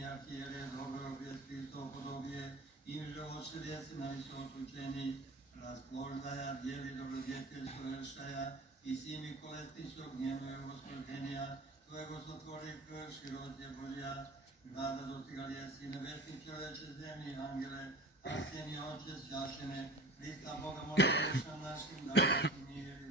Священни архиерей, Добровец, Христов подобие, им же отшедец на висок учений, разпложная дели добродетель совершая, и сими колестичок гневное восхождения, Твоего сотвори к широте Божия, Града достигали си небесни човече земли, ангеле, Арсения Отче священе, Христа Бога моля душам нашим, давай мир и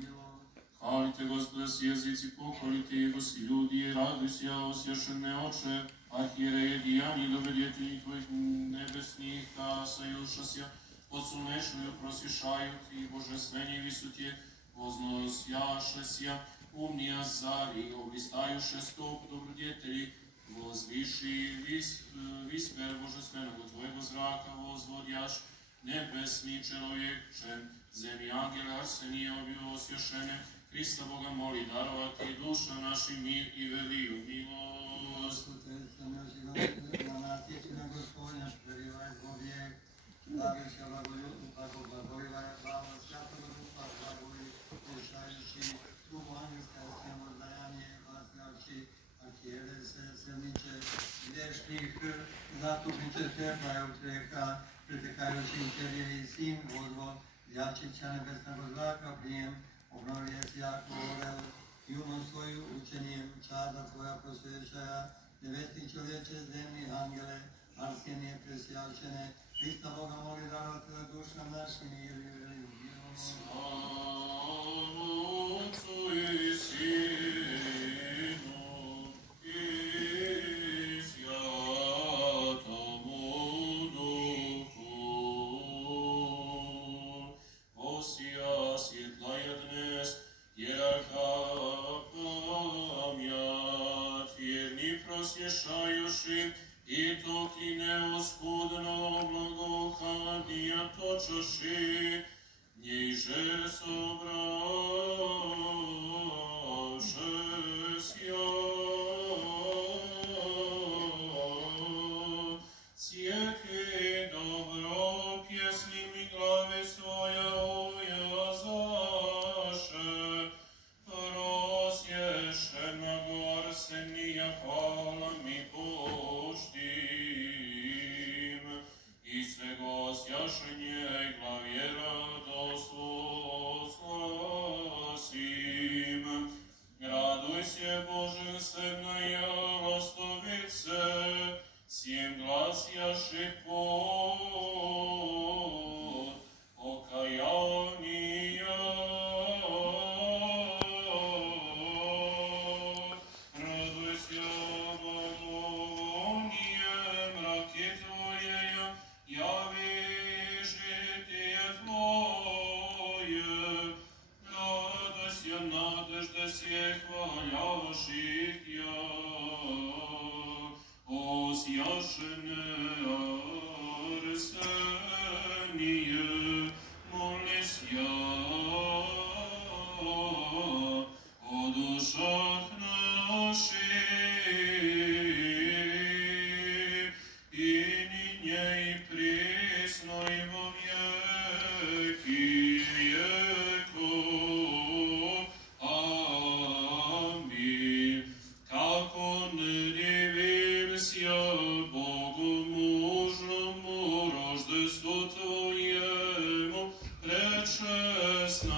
милость. Хвалите Господа с языци, похвалите Его с люди, радуйся, освященный Отче, архиерея деяний добродетелей Твоих небесных, союшася, подсунешную просвещают и божественней висоте, возносяшася, умния зари, облистающая стоп добродетелей, возвыши виспер божественного Твоего зрака, возводящ небесный человек, чем земли ангелы Арсения объосвящены, Христа Бога моли даровать и душам нашим мир и велию милость. На нас истина Господня, пребывай в век, радуйся благолюбу, благословляй славу Святого Духа, благой, решающий, трубу ангельское всем воздаяние, гласящий, архиерей сельниче, грешных, заступниче святая утреха, притекающий тебе и сим, возвод, ящича небесного зрака, прием, обновляй всяку орел, юность свою учением, чада твоя просвещая, небесный человече, земли ангелы, Арсения пресвящене, Христа Бога моли даровать душам нашим и велию милость. Слава Отцу и Сыну и Святому Духу. Осия светлая днес, иерарха память, верни просвещающий, и токи неоскудно благохадия точаши, ниже собравшеся. Всеки добро песнями главы своя уязаше, просвященного Арсения хвалами почтим, и свего священия главе радость возгласим. Радуйся, божественная ростовице, всем глас яши под окаяние. Радуйся, благовонием раки Твоей, яви житие Твое. Радуйся, надежда всех хвалящих я, освященное Арсение, молись я о душах наших, и ныне и пресно и во веки веков. Аминь. Как он дивился Богу мужному, рождеству Твоему, предшестная,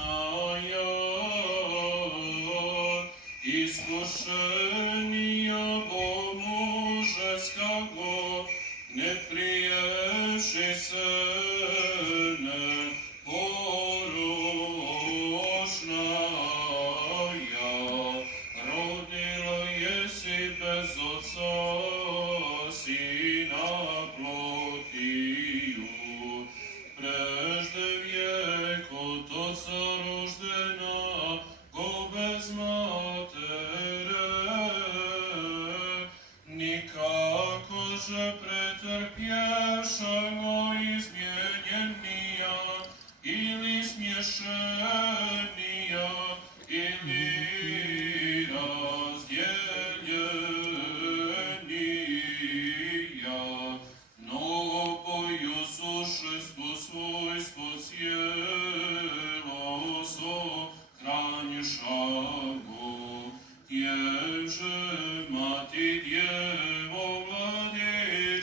искушения бомужеского, неприевшийся непорочная, родила еси без отца сина плотию, прежде век от отца рождена, го без матери, никако же претерпевшего изменения